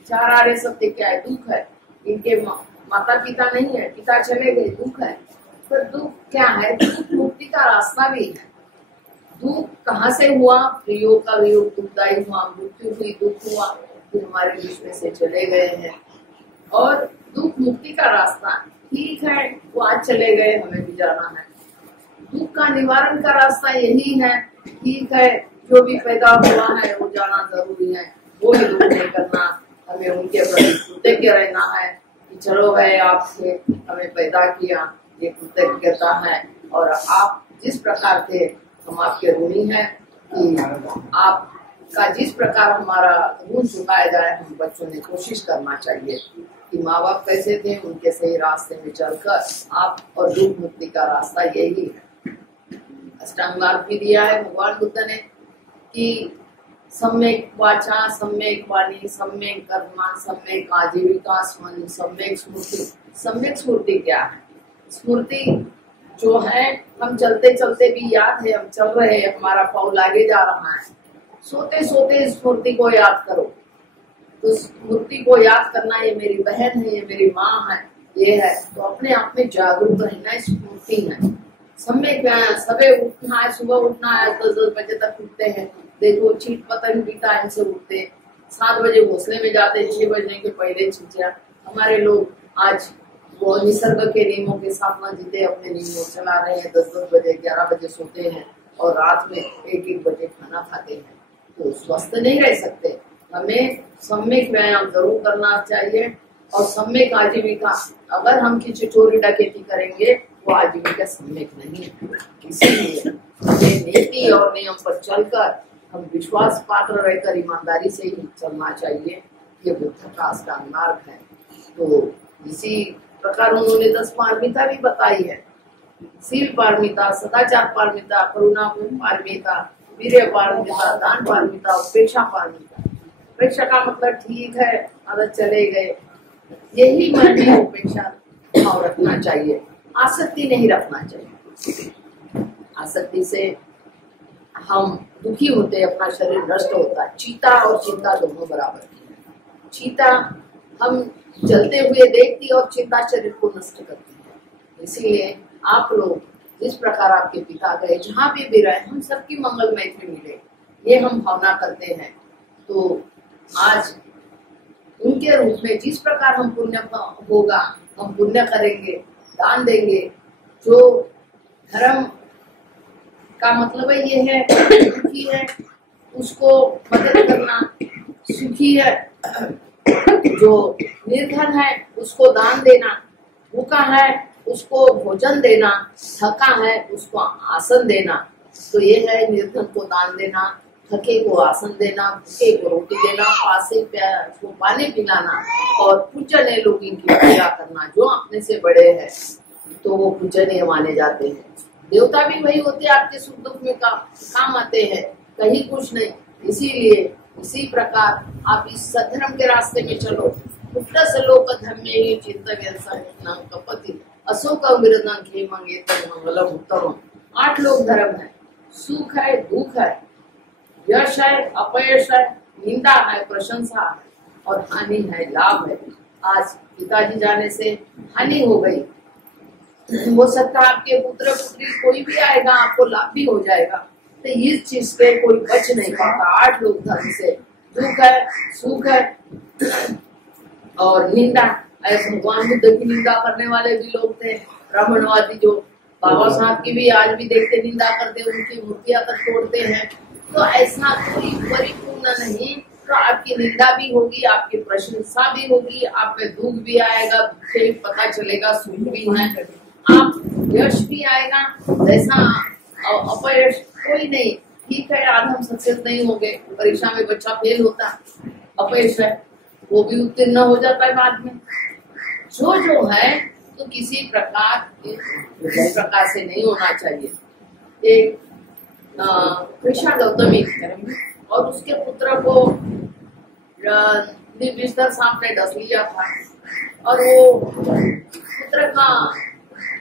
4 आर्य सत्य क्या है? दुख है। इनके माता पिता नहीं है, पिता चले गए, दुख है। पर दुख क्या है? दुख मुक्ति का रास्ता भी है। दुख कहाँ से हुआ? प्रियो का वियोग दुखदायी हुआ, मृत्यु हुई, दुख हुआ, फिर हमारे विश्व में से चले गए हैं। और दुख मुक्ति का रास्ता ठीक है, वो आज चले गए, हमें भी जाना है। दुख का निवारण का रास्ता यही है, ठीक है, जो भी पैदा हुआ है वो जाना जरूरी है, वो भी दुख नहीं करना। हमें उनके प्रति कृतज्ञ रहना है कि चलो भाई आपसे हमें पैदा किया, ये कृतज्ञता है। और आप जिस प्रकार थे हम आपके ऋणी हैं कि आपका जिस प्रकार हमारा ऋण चुकाया जाए, हम बच्चों ने कोशिश करना चाहिए कि माँ बाप कैसे थे उनके सही रास्ते में चलकर आप, और दुख मुक्ति का रास्ता यही है। अष्टांग मार्ग भी दिया है भगवान बुद्ध ने कि सम्यक वाचा, सम्यक वाणी, सम्यक कर्मा, सम्यक आजीविका, सम्यक स्मृति। सम्यक स्मृति क्या है? स्मृति जो है, हम चलते चलते भी याद है, हम चल रहे हैं, हमारा पाँव आगे जा रहा है, सोते सोते स्मृति को याद करो। तो स्मृति को याद करना, ये मेरी बहन है, ये मेरी माँ है, ये है, तो अपने आप में जागरूक रहना स्मृति है। सम्यक सुबह उठना है, सुबह उठना है, 10 बजे तक उठते हैं, देखो चीट पतंग बीता इनसे उठते, 7 बजे घोंसले में जाते, 6 बजने के पहले चिंचिया। हमारे लोग आज वो निसर्ग के नियमों के साथ न जीते, अपने नियमों चला रहे हैं। 10-10 बजे 11 बजे सोते हैं और रात में 1-1 बजे खाना खाते हैं, तो स्वस्थ नहीं रह सकते। हमें सम्यक व्यायाम जरूर करना चाहिए और सम्यक आजीविका। अगर हम किसी चोरी डकैती करेंगे वो आजीविका सम्यक नहीं है। इसीलिए हमें नीति और नियम पर चलकर हम विश्वास पात्र रहकर ईमानदारी से ही चलना चाहिए। ये बुद्ध का आस्थान मार्ग है। तो इसी प्रकार उन्होंने 10 पारमिता भी बताई है। शील पारमिता, सदाचार पारमिता, करुणा पारमिता, वीर्य पारमिता, दान पारमिता, उपेक्षा पारमिता। उपेक्षा का मतलब ठीक है, आदत चले गए, यही मन में उपेक्षा भाव रखना चाहिए। आसक्ति नहीं रखना चाहिए। आसक्ति से हम दुखी होते, अपना शरीर नष्ट होता है। चीता और चिंता दोनों बराबर की है। चीता हम जलते हुए देखती और चिंता शरीर को नष्ट करती है। इसीलिए आप लोग जिस प्रकार आपके पिता गए, जहाँ भी रहे, हम सबकी मंगल मैत्री मिले, ये हम भावना करते हैं। तो आज उनके रूप में जिस प्रकार हम पुण्य होगा, हम पुण्य करेंगे, दान देंगे। जो धर्म का मतलब है ये है, दुखी है उसको मदद करना, सुखी है जो निर्धन है उसको दान देना, भूखा है उसको भोजन देना, थका है उसको आसन देना। तो ये है निर्धन को दान देना, थके को आसन देना, भूखे को रोटी देना, प्यासे को पानी पिलाना और पूजनीय लोग इनकी पूजा करना। जो अपने से बड़े हैं तो वो पूजनीय माने जाते हैं। देवता भी वही होते हैं, आपके सुख दुख में काम आते हैं, कहीं कुछ नहीं। इसीलिए इसी प्रकार आप इस सद्धर्म के रास्ते में चलो। लोक धर्मे ही चिंतन कपति अशोक मंगल उत्तम। 8 लोक धर्म है, सुख है, दुख है, यश है, अपयश है, निंदा है, प्रशंसा है और हानि है, लाभ है। आज पिताजी जाने से हानि हो गई, हो सकता है आपके पुत्र पुत्री कोई भी आएगा, आपको लाभ भी हो जाएगा। तो इस चीज से कोई बच नहीं पाता। 8 लोग धर्म से, दुख है, सुख है और निंदा। ऐसे भगवान बुद्ध की निंदा करने वाले भी लोग थे, ब्राह्मणवादी, जो बाबा साहब की भी आज भी देखते निंदा करते, उनकी मूर्तियां तक तोड़ते हैं। तो ऐसा कोई परिपूर्ण नहीं। तो आपकी निंदा भी होगी, आपकी प्रशंसा भी होगी, आप में दुख भी आएगा, फिर पता चलेगा सुख भी है, आप यश भी आएगा। जैसा अपयश कोई नहीं, ठीक है आज हम सक्सेस नहीं हो गए, परीक्षा में बच्चा फेल होता, अपयश है, वो भी उत्तीर्ण हो जाता है बाद में। जो है तो किसी प्रकार से नहीं होना चाहिए। एक कृष्ण गौतमी और उसके पुत्र को बिस्तर सांप ने डस लिया था और वो पुत्र का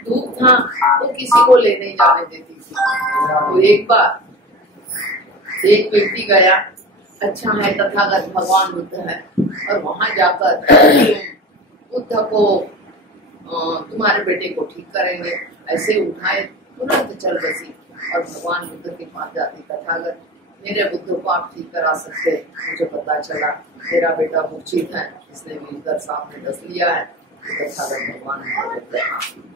दूध था तो किसी को ले नहीं जाने देती थी। तो एक बार एक व्यक्ति गया, अच्छा है तथागत भगवान बुद्ध है, और वहां जाकर बुद्ध को तुम्हारे बेटे को ठीक करेंगे, ऐसे उठाए, तुरंत चल बसी और भगवान बुद्ध के पास जाती, तथागत मेरे बुद्ध को आप ठीक करा सकते, मुझे पता चला मेरा बेटा मूर्छित है, इसने मिलकर सामने डस लिया है। तथागत भगवान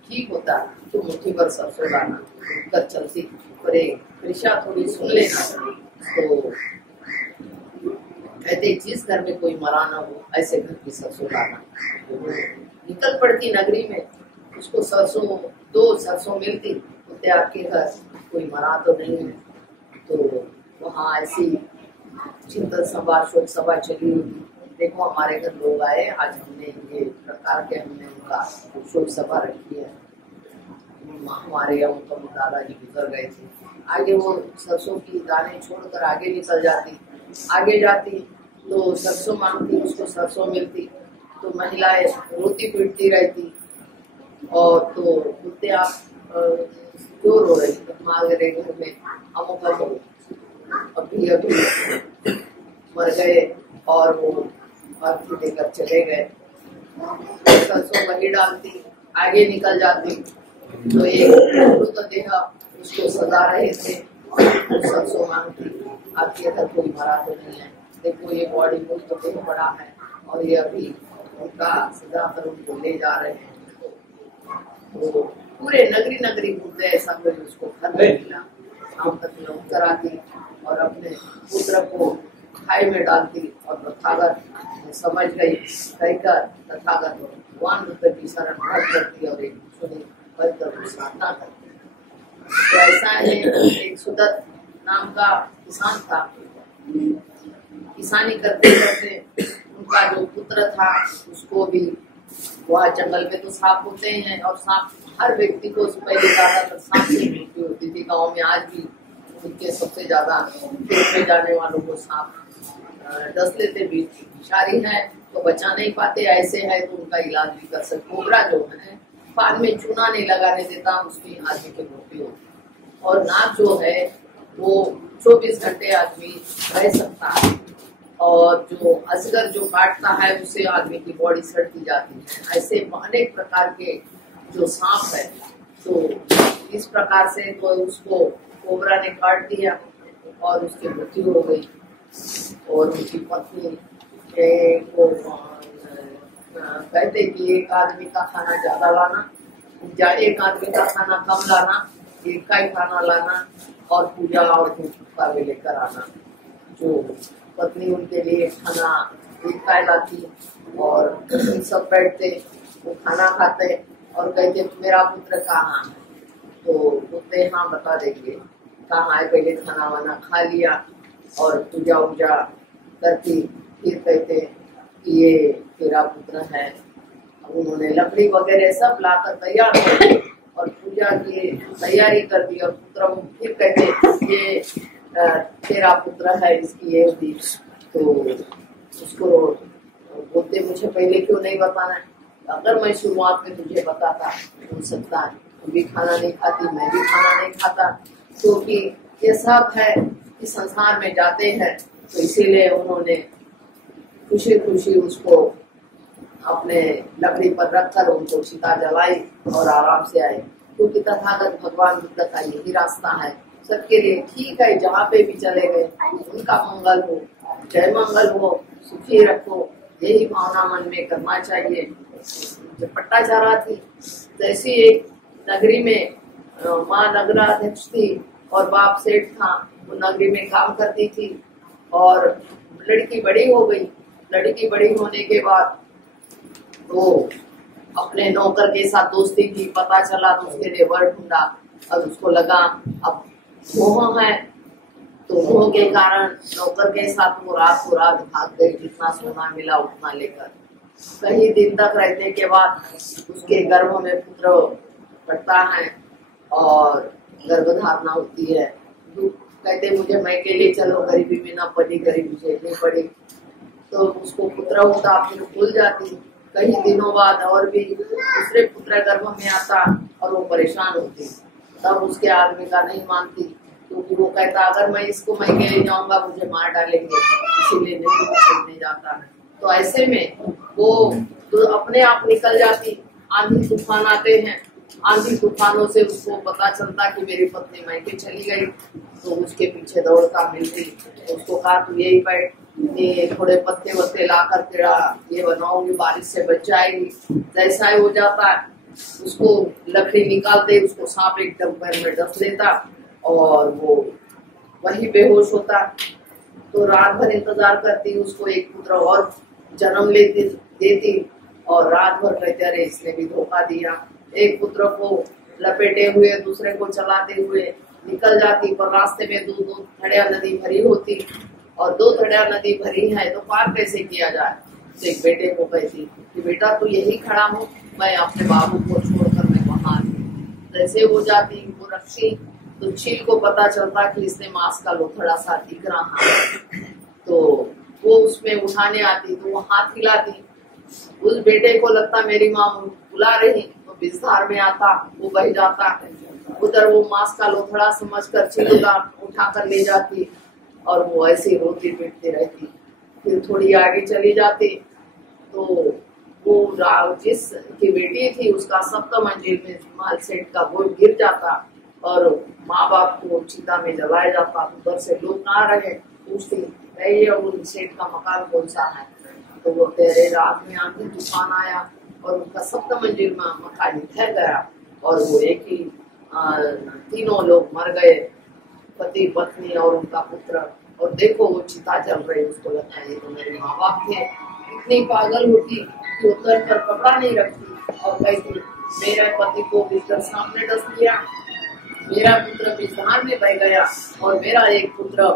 ठीक होता तो मुट्ठी पर सरसों डालना, उठकर चलती, अरे कृष्णा थोड़ी सुन लेना। तो कहते जिस घर में कोई मरा ना हो ऐसे घर की सरसों डालना। तो निकल पड़ती नगरी में, उसको सरसों 2 सरसों मिलती, तो त्याग के घर कोई मरा तो नहीं है। तो वहाँ ऐसी चिंतन सभा, शोक सभा चली हुई। देखो हमारे घर लोग आए, आज हमने ये प्रकार के हमने उनका शोक सभा रखी है। हमारे यहाँ तो दादाजी गुजर गए थे। आगे वो सरसों की दाने छोड़कर आगे निकल जाती, आगे जाती तो सरसों मांगती, उसको सरसों मिलती, तो महिलाएं रोती पीटती रहती। और तो बोलते आप क्यों रो रही, तो हमारे घर में अमुक अभी मर गए और वो अर्थी देकर चले गए। सरसों वही डालती, आगे निकल जाती तो एक देह उसको सजा रहे थे, सरसों मांगती, आपके घर कोई मरा तो नहीं है, देखो ये बॉडी बहुत तो बहुत बड़ा है और ये अभी उनका सीधा कर उनको ले जा रहे हैं। तो पूरे नगरी नगरी घूमते ऐसा कोई उसको घर नहीं मिला। शाम तक लोग करा दी और अपने पुत्र को खाई में डालती और तथागत समझ गई कहकर तथागत भगवान बुद्ध की शरण ग्रहण करती और एक सुनी कर साधना करती। तो ऐसा है, एक सुदत्त नाम का किसान था। किसानी करते करते उनका जो पुत्र था उसको भी, वह जंगल में तो सांप होते हैं और सांप हर व्यक्ति को पहले ज्यादातर सांप से मृत्यु होती थी। गांव में आज भी उनके सबसे ज्यादा खेत में जाने वालों को सांप डस लेते। विषारी है तो बचा नहीं पाते, ऐसे है तो उनका इलाज भी कर सकते। कोबरा जो है पान में चूना नहीं लगाने देता, उसकी आदमी की मृत्यु होती। और नाग जो है वो 24 घंटे आदमी रह सकता है और जो अजगर जो काटता है उससे आदमी की बॉडी सड़ती जाती है। ऐसे अनेक प्रकार के जो सांप है, तो इस प्रकार से तो उसको कोबरा ने काट दिया और उसकी मृत्यु हो गई। और उनकी पत्नी को कहते कि एक आदमी का खाना ज्यादा लाना, एक आदमी का खाना कम लाना, एक का ही खाना लाना और पूजा और धूप भी लेकर आना। जो पत्नी उनके लिए खाना एक का लाती और सब बैठते वो खाना खाते और कहते मेरा पुत्र कहाँ है, तो बोलते हाँ बता देंगे कहाँ है। पहले खाना वाना खा लिया और पूजा वूजा करती, फिर कहते कि ये तेरा पुत्र है। उन्होंने लकड़ी वगैरह सब लाकर तैयार कर दी और पूजा की तैयारी कर दी और पुत्र फिर कहते ये तेरा पुत्र है, इसकी ये हुई। तो उसको बोलते मुझे पहले क्यों नहीं बताना, अगर मैं शुरुआत में तुझे बताता हो सकता है तुम भी खाना नहीं खाती, मैं भी खाना नहीं खाता। क्योंकि ये सब है कि संसार में जाते हैं, तो इसीलिए उन्होंने खुशी खुशी उसको अपने लकड़ी पर रखकर उनको चिता जलाई और आराम से आए। क्योंकि तथागत भगवान बुद्ध का यही रास्ता है सबके लिए। ठीक है, जहाँ पे भी चले गए उनका मंगल हो, जय मंगल हो, सुखी रखो, यही भावना मन में करना चाहिए। जब पट्टाचारा थी जैसी एक नगरी में माँ नगराध्यक्ष थी और बाप सेठ था, वो नगरी में काम करती थी और लड़की बड़ी हो गई। लड़की बड़ी होने के बाद वो अपने नौकर के साथ दोस्ती की, पता चला तो उसके लिए वर ढूंढा और उसको लगा अब मोह है, तो मोह के कारण नौकर के साथ वो रात को रात भाग गई, जितना सोना मिला उतना लेकर। कई दिन तक रहने के बाद उसके गर्भ में पुत्र पड़ता है और गर्भधारणा होती है। कहते मुझे मैं के लिए चलो, गरीबी में ना पड़ी, गरीबी झेलनी पड़ी। तो उसको पुत्र होता, फिर भूल जाती। कई दिनों बाद और भी दूसरे पुत्र गर्भ में आता और वो परेशान होती। तब उसके आदमी का नहीं मानती, क्योंकि वो कहता अगर मैं इसको मैं के ले जाऊंगा मुझे मार डालेंगे, इसीलिए नहीं खेलने जाता है। तो ऐसे में वो तो अपने आप निकल जाती। आंधी तूफान आते हैं, आंधी तूफानों से उसको पता चलता कि मेरी पत्नी मायके चली गई, तो उसके पीछे दौड़ता मिलती। उसको कहा तू यही बैठ, ये थोड़े पत्ते वत्ते लाकर तेरा ये बनाऊंगी, बारिश से बच जाएगी। जैसा ही हो जाता है उसको लकड़ी निकालते, उसको सांप एकदम पैर में डस लेता और वो वही बेहोश होता। तो रात भर इंतजार करती, उसको एक पुत्र और जन्म देती और रात भर कहते अरे इसने भी धोखा दिया। एक पुत्र को लपेटे हुए दूसरे को चलाते हुए निकल जाती, पर रास्ते में दो थड़िया नदी भरी होती और 2 थड़िया नदी भरी है तो पार कैसे किया जाए। तो एक बेटे को कहती कि बेटा तू यही खड़ा हो, मैं अपने बाबू को छोड़कर मैं वहां जैसे वो जाती वो रखती, तो चील को पता चलता कि इसने मांस का लोथड़ा सा दिख रहा है, तो वो उसमें उठाने आती, तो वो हाथ हिलाती। उस बेटे को लगता मेरी माँ बुला रही, तो विस्तार में आता, वो बह जाता। उधर वो मांस का लोथड़ा समझकर चील उठा कर ले जाती और वो ऐसे रोती पीटती रहती। फिर थोड़ी आगे चली जाती तो वो जिस की बेटी थी उसका 7th मंजिल में माल सेठ का बोर्ड गिर जाता और माँ बाप को चिता में जलाया जाता। उधर से लोग ना रहे, पूछती ये उन सेठ का मकान कौन सा है? तो वो तेरे रात में आंधी तूफान आया और उनका 7 मंजिल में मकान ढह गया और वो एक ही 3 लोग मर गए, पति पत्नी और उनका पुत्र। और देखो वो चिता जल रही, उसको लगता है ये तो मेरे माँ बाप थे। इतनी पागल होती कि वो तर पर कपड़ा नहीं रखती और कहती मेरे पति को बिस्तर सामने डस दिया, मेरा पुत्र बिस्तर में बह गया और मेरा एक पुत्र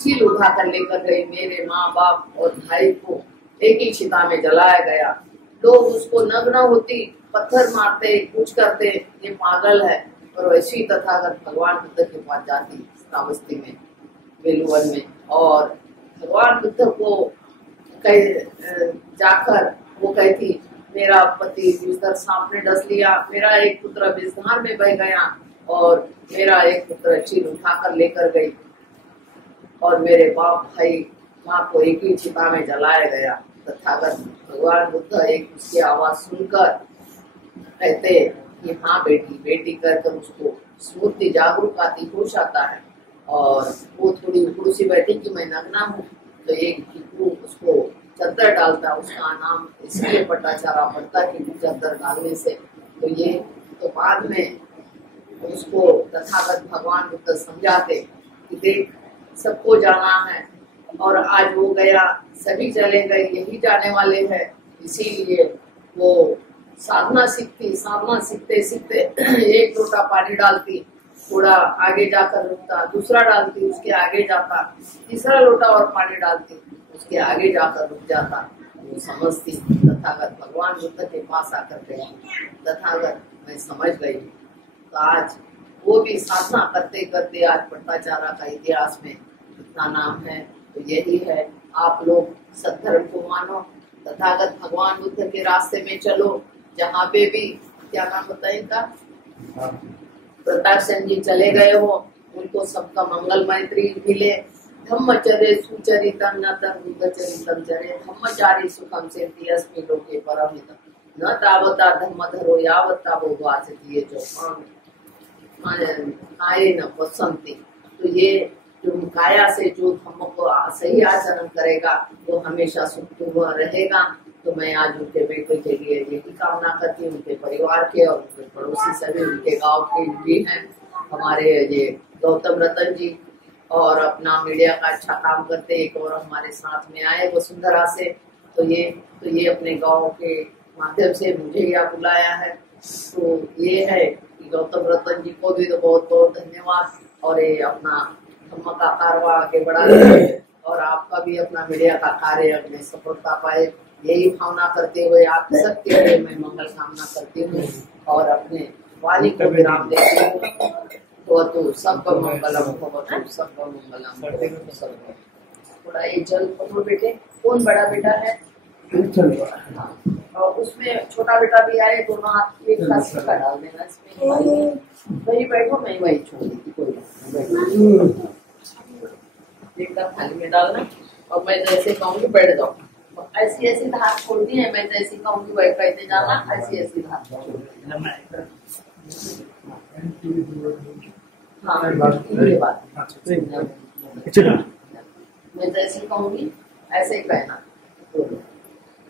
चील उठा कर लेकर गई, मेरे माँ बाप और भाई को एक ही चिता में जलाया गया। लोग उसको नग्न होती पत्थर मारते कुछ करते, ये पागल है। और वैसी तथागत भगवान बुद्ध के पास जाती श्रावस्ती में, बेलुवन में, और भगवान बुद्ध को जाकर वो कहती मेरा पति बिस्तर सांप ने डस लिया, मेरा एक पुत्र बिस्तर में बह गया और मेरा एक पुत्र चील उठाकर लेकर गई और मेरे बाप भाई माँ को एक ही चिता में जलाया गया। तथागत भगवान बुद्ध एक उसकी आवाज सुनकर कहते कि हाँ बेटी बेटी कर उसको स्फूर्ति जागरूक आती, होश आता है। और वो थोड़ी उकड़ू सी बैठी कि मैं नग्ना हूँ, तो एक उसको चद्दर डालता, उसका नाम इसलिए पटाचारा पड़ता कि चद्दर डालने से। तो ये तो बाद में उसको तथागत भगवान बुद्ध समझाते कि देख सबको जाना है और आज वो गया, सभी चले गए, यही जाने वाले हैं। इसीलिए वो साधना सीखती, साधना सीखते सीखते एक लोटा पानी डालती, थोड़ा आगे जाकर रुकता, दूसरा डालती, उसके आगे जाता, तीसरा लोटा और पानी डालती, उसके आगे जाकर रुक जाता। वो समझती तथागत भगवान बुद्ध के पास आकर गई, तथागत मैं समझ गई। तो आज वो भी साधना करते करते आज पट्टाचारा का इतिहास में इतना नाम है। तो यही है, आप लोग सद्धर्म को मानो, तथागत भगवान बुद्ध के रास्ते में चलो। जहाँ पे भी क्या नाम बताए इनका, प्रताप सिंह जी चले गए हो, उनको सबका मंगल मैत्री मिले। धम्मचर्य सुचरितम न बुद्धचरितम चरे धम्मचारी सुखम सेति अस्मि लोके परमितम न तावता धम्मधरो यावता वो वाचति जो आए न पसंती। तो ये जो काया से जो धम्म को सही आचरण करेगा वो हमेशा सुख रहेगा। तो मैं आज उनके बेटे के लिए यही कामना करती हूँ, उनके परिवार के और उनके पड़ोसी सभी, उनके गांव के भी हैं हमारे ये गौतम रतन जी, और अपना मीडिया का अच्छा काम करते एक और हमारे साथ में आए वसुंधरा से। तो ये अपने गांव के माध्यम से मुझे यहाँ बुलाया है। तो ये है कि गौतम रतन जी को भी तो बहुत बहुत धन्यवाद, और ये अपना धम्म का कारवा आगे बढ़ा रहे और आपका भी अपना मीडिया का कार्य अपने सफलता पाए, यही भावना करते हुए आप सबके लिए मैं मंगल कामना करती हूँ और अपने वाणी को विराम देती हूँ। तो सबका मंगलम भवतु, सबका मंगलम। थोड़ा ये जल पकड़ो बेटे, कौन बड़ा बेटा है? और उसमें छोटा बेटा भी आए, दोनों हाथ एक साथ सिक्का डाल देना इसमें। वही बैठो, मैं वही छोड़ देती, कोई एकदम थाली में डालना। और मैं जैसे कहूँगी बैठ जाओ, ऐसी ऐसी धार छोड़नी है, मैं जैसी कहूँगी वही कहते जाना, ऐसी ऐसी धार हाँ ये बात मैं जैसे कहूँगी ऐसे ही कहना।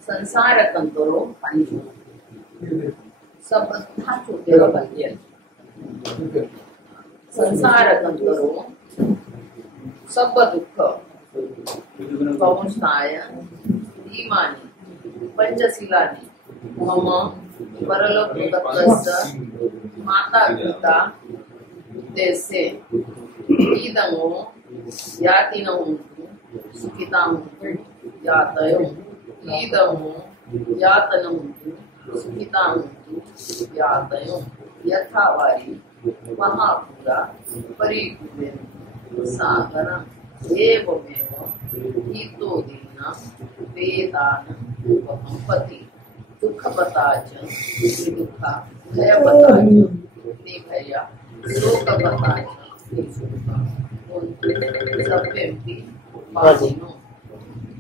संसार कंतरो पंचो सब धार छोड़ते रहो बल्कि संसार कंतरो सब दुख पहुँचनाय इमानि पंचशीलानि मम परलोकगतस्य माता पिता देशे इदमो यातिनो सुखितां यातयो इदमो यातनं सुखितां यातयो यथावारी महापुरा परिपूर्णं सागरं एवमेव हितो दीना वेदान उपपति दुःखपता च दुःखा भयपता च निभया शोकपता च सभ्येऽपि उपासिनो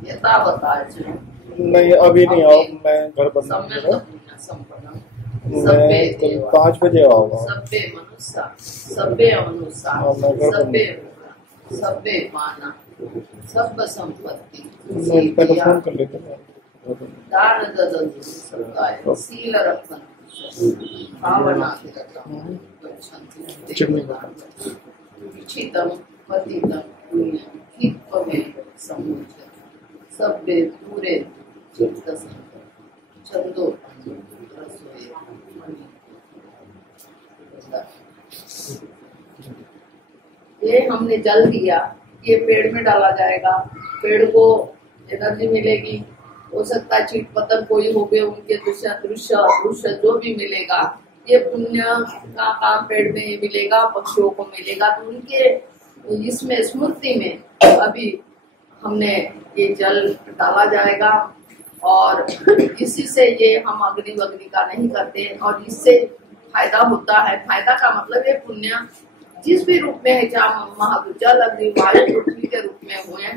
यथावता च नहीं अभी नहीं आओ, मैं घर बंद संपन्नम मैं 5 बजे आऊंगा। सभ्य मनुष्य सभ्य सभ्य माना सब संपत्ति दान ददतु सदाय शील रक्षण भावना विचितम पतितम पुण्यम क्षिप्तमे समुच्य सभ्य पूरे चित्त चंदो ये हमने जल दिया, ये पेड़ में डाला जाएगा, पेड़ को एनर्जी मिलेगी, हो सकता है चीट पतंग कोई हो गए उनके दृश्य जो भी मिलेगा, ये पुण्य का काम पेड़ में मिलेगा, पक्षियों को मिलेगा। तो उनके इसमें स्मृति में अभी हमने ये जल डाला जाएगा और इसी से ये हम अग्नि वग्नि का नहीं करते और इससे फायदा होता है। फायदा का मतलब ये पुण्य जिस भी रूप में है, चाहे जल अग्नि वायु पृथ्वी के रूप में हुए,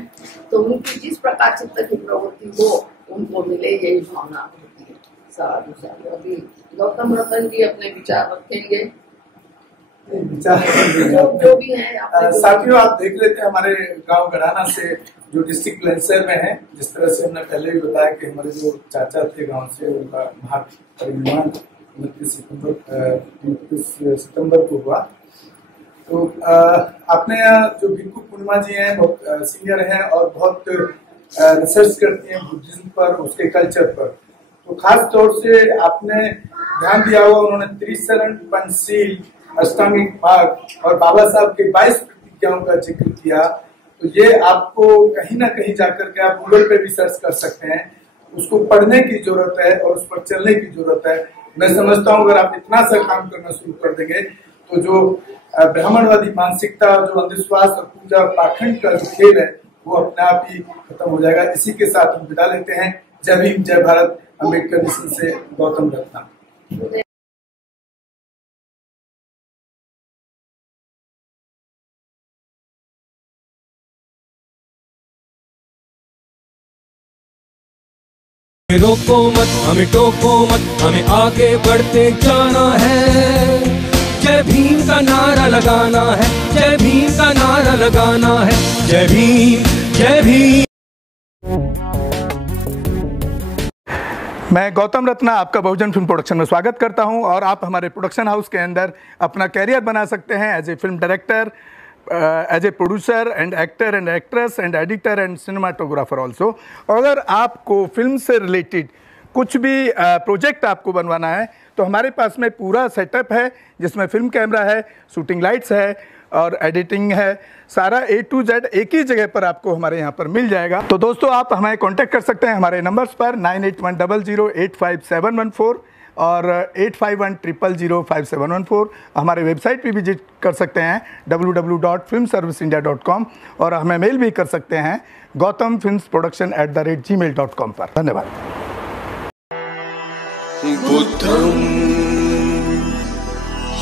तो उनकी जिस प्रकार चित्त की प्रवृत्ति हो उनको मिले, यही भावना होती है। साधु साधु। अभी गौतम रतन जी अपने विचार रखेंगे, जो भी है। साथियों, आप देख लेते हैं हमारे गांव गड़ाना से जो डिस्ट्रिक्ट लैंसर में है, जिस तरह से हमने पहले भी बताया कि हमारे जो चाचा थे गांव से, उनका महापरिनिर्वाण 29 सितंबर को हुआ। तो अपने यहाँ जो भिक्खु पूर्णिमा जी हैं, बहुत सीनियर हैं और बहुत रिसर्च करती हैं बुद्धिज्म पर, उसके कल्चर पर। तो खास तौर से आपने ध्यान दिया होगा, उन्होंने त्रिशरण, पंचशील, अष्टांगिक मार्ग और बाबा साहब के 22 प्रतिज्ञाओं का जिक्र किया। तो ये आपको कहीं ना कहीं जाकर के आप गूगल पे भी सर्च कर सकते हैं, उसको पढ़ने की जरूरत है और उस पर चलने की जरूरत है। मैं समझता हूँ अगर आप इतना सा काम करना शुरू कर देंगे तो जो ब्राह्मणवादी मानसिकता, जो अंधविश्वास और पूजा पाखंड का जो खेल है वो अपने आप ही खत्म हो जाएगा। इसी के साथ हम विदा लेते हैं। जय भीम, जय भारत। अम्बेडकर मिशन से गौतम रत्ना। रोको मत, हमें टोको मत, हमें आगे बढ़ते जाना है। जय भीम का नारा लगाना है, जय भीम का नारा लगाना है। जय भीम, जय भीम। मैं गौतम रत्ना आपका बहुजन फिल्म प्रोडक्शन में स्वागत करता हूं और आप हमारे प्रोडक्शन हाउस के अंदर अपना कैरियर बना सकते हैं as a film director, as a producer and actor and actress and editor and cinematographer also. अगर आपको फिल्म से रिलेटेड कुछ भी प्रोजेक्ट आपको बनवाना है तो हमारे पास में पूरा सेटअप है, जिसमें फिल्म कैमरा है, शूटिंग लाइट्स है और एडिटिंग है। सारा A to Z एक ही जगह पर आपको हमारे यहाँ पर मिल जाएगा। तो दोस्तों, आप हमें कांटेक्ट कर सकते हैं हमारे नंबर्स पर 9810085714 और 8510005714। हमारे वेबसाइट पे विजिट कर सकते हैं www.filmserviceindia.com और हमें मेल भी कर सकते हैं gautamfilmsproduction@gmail.com पर। धन्यवाद। बुद्धं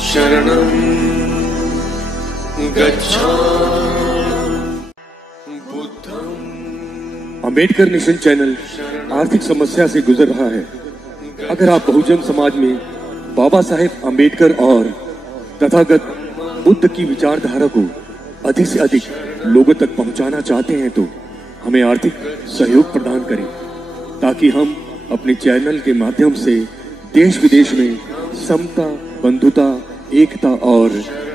शरणं गच्छामि। अम्बेडकर मिशन चैनल आर्थिक समस्या से गुजर रहा है। अगर आप बहुजन समाज में बाबा साहेब अम्बेडकर और तथागत बुद्ध की विचारधारा को अधिक से अधिक लोगों तक पहुंचाना चाहते हैं तो हमें आर्थिक सहयोग प्रदान करें, ताकि हम अपने चैनल के माध्यम से देश विदेश में समता, बंधुता, एकता और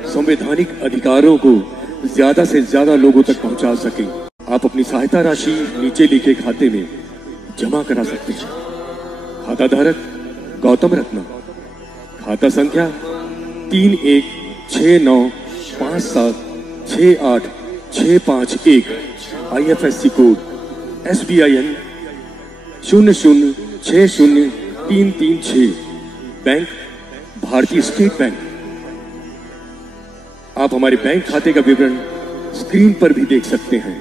संवैधानिक अधिकारों को ज्यादा से ज्यादा लोगों तक पहुंचा सकें। आप अपनी सहायता राशि नीचे लिखे खाते में जमा करा सकते हैं। खाता धारक गौतम रत्ना, खाता संख्या 316957686551, IFSC कोड SBIN 0060336, बैंक भारतीय स्टेट बैंक। आप हमारे बैंक खाते का विवरण स्क्रीन पर भी देख सकते हैं।